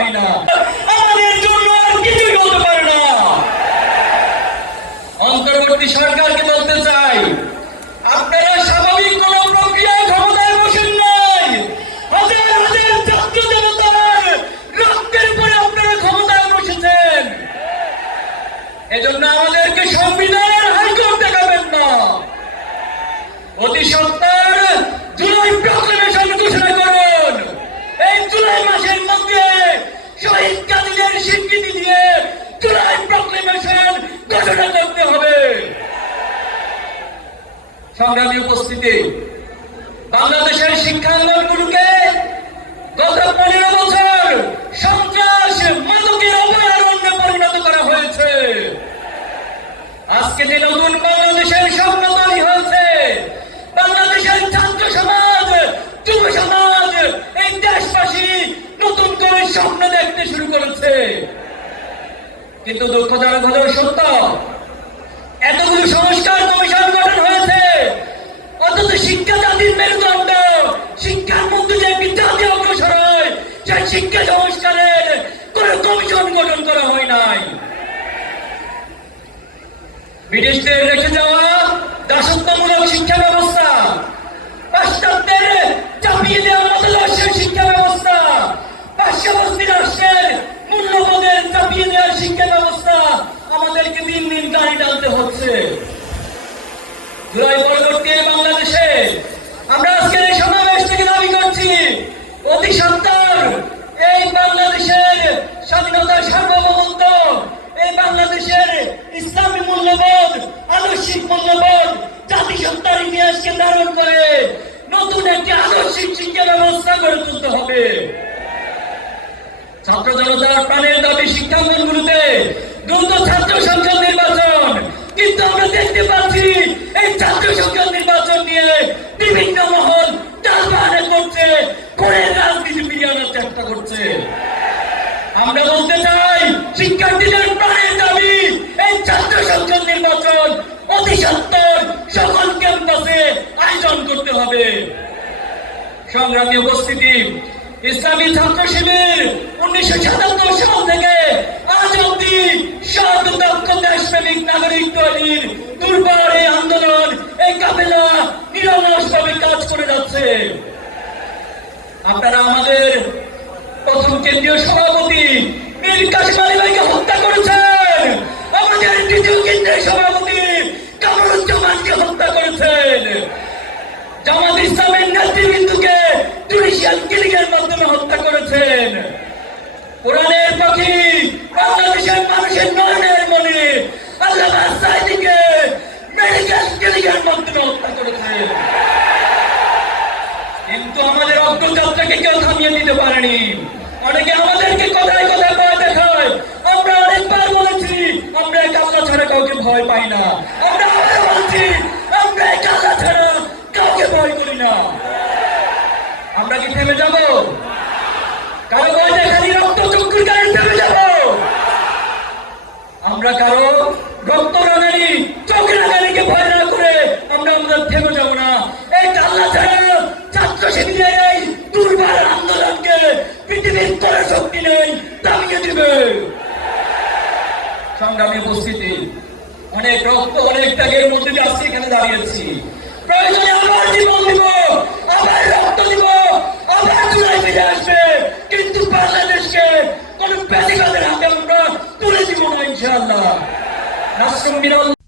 পাই না। আমাদের জন্য আর কিছু বলতে পারে না। অন্তর্বর্তী সরকারকে বলতে চাই, আপনারা স্বাভাবিক কোন প্রক্রিয়ায় ক্ষমতায় বসেন নাই। হাজার হাজার ছাত্র জনতার রক্তের উপরে আপনারা ক্ষমতায় বসেছেন। এজন্য আমাদেরকে সংবিধানের হাইকোর্ট দেখাবেন না। অতি সত্তার জুলাই প্রকল্প করতে হবে সংগ্রামী উপস্থিতি। বাংলাদেশের শিক্ষাঙ্গনগুলোকে গত পনেরো বছর সন্ত্রাস মাদকের অভয়ারণ্যে পরিণত করা হয়েছে আজকে যে নতুন বাংলাদেশের স্বপ্ন তৈরি হয়েছে বাংলাদেশের ছাত্র সমাজ যুব সমাজ এই দেশবাসী নতুন করে স্বপ্ন দেখতে শুরু করেছে কিন্তু দুঃখজনক হলেও সত্য, এতগুলো সংস্কার কমিশন গঠন হয়েছে। অথচ শিক্ষা জাতির মেরুদণ্ড, শিক্ষার মধ্যে যে বিদ্যার্থী অগ্রসর হয়, সেই শিক্ষা সংস্কারের কোন কমিশন গঠন করা হয় নাই। ব্রিটিশদের রেখে যাওয়া দাসত্বমূলক শিক্ষা ব্যবস্থা, পাশ্চাত্যের চাপিয়ে দেওয়া মতদর্শের শিক্ষা ব্যবস্থা পার্শ্ববর্তী রাষ্ট্রের মূল্যবোধের চাপিয়ে দেওয়া শিক্ষা ব্যবস্থা আমাদেরকে দিন দিন গাড়ি টানতে হচ্ছে। বাংলাদেশে আমরা আজকের এই সমাবেশ থেকে দাবি করছি, অতি সত্তর, এই বাংলাদেশের স্বাধীনতার সার্বভৌমত্ব, এই বাংলাদেশের ইসলামী মূল্যবোধ, আদর্শিক মূল্যবোধ, জাতিসত্তার ইতিহাসকে ধারণ করে নতুন একটি আদর্শিক শিক্ষা ব্যবস্থা গড়ে তুলতে হবে। ছাত্র জনতার প্রাণের দাবি শিক্ষাঙ্গনগুলোতে দ্রুত ছাত্র সংসদ নির্বাচন। কিন্তু আমরা দেখতে পাচ্ছি এই ছাত্র সংসদ নির্বাচন নিয়ে বিভিন্ন মহল টালবাহানা করছে করে রাজনীতি ফিরিয়ে আনার চেষ্টা করছে। আমরা বলতে চাই, শিক্ষার্থীদের প্রাণের দাবি, এই ছাত্র সংসদ নির্বাচন অতি সত্তর সকল ক্যাম্পাসে আয়োজন করতে হবে। সংগ্রামী উপস্থিতি ইসলামী ছাত্র শিবির উনিশশো সাতাত্তর সাল থেকে আজ অব্দি সব দক্ষ দেশপ্রেমিক নাগরিক তৈরির দুর্বার এই আন্দোলন, এই কাফেলা নিরলস কাজ করে যাচ্ছে। আপনারা আমাদের প্রথম কেন্দ্রীয় সভাপতি মীর কাশিম আলী ভাইকে হত্যা করেছেন। আমাদের দ্বিতীয় কেন্দ্রীয় সভাপতি কামরুজ্জামানকে হত্যা করেছেন। জামাত ইসলামের নেতৃবৃন্দকে কিন্তু আমাদের অগ্রযাত্রাকে কেউ থামিয়ে দিতে পারেনি। অনেকে আমাদেরকে কথায় কথায় ভয় দেখায়, আমরা অনেকবার বলেছি, আমরা এক আল্লাহ ছাড়া কাউকে ভয় পাই না। আমরা বলছি আমরা এক আল্লাহ ছাড়া কাউকে ভয় করি না আমরা কি থেমে যাব। কারও দেখালি রক্ত যাব। আমরা কারও রক্ত ভয় না করে আমরা আমাদের থেমে যাব না। এই ছাড়া ছাত্র এই দুর্বার আন্দোলনকে পৃথিবীর শক্তি নেই, দামিয়ে দিবে। সংগ্রামী উপস্থিতি। অনেক রক্ত, অনেক ত্যাগের মধ্যে দিয়ে আজকে এখানে দাঁড়িয়েছি। প্রয়োজনে আবার জীবন দিব, আবার রক্ত দিব। ফিরে আসবে কিন্তু বাংলাদেশকে কোন প্যাসিকাদের হাতে আমরা তুলে দিব না ইনশাআল্লাহ। রাষ্ট্র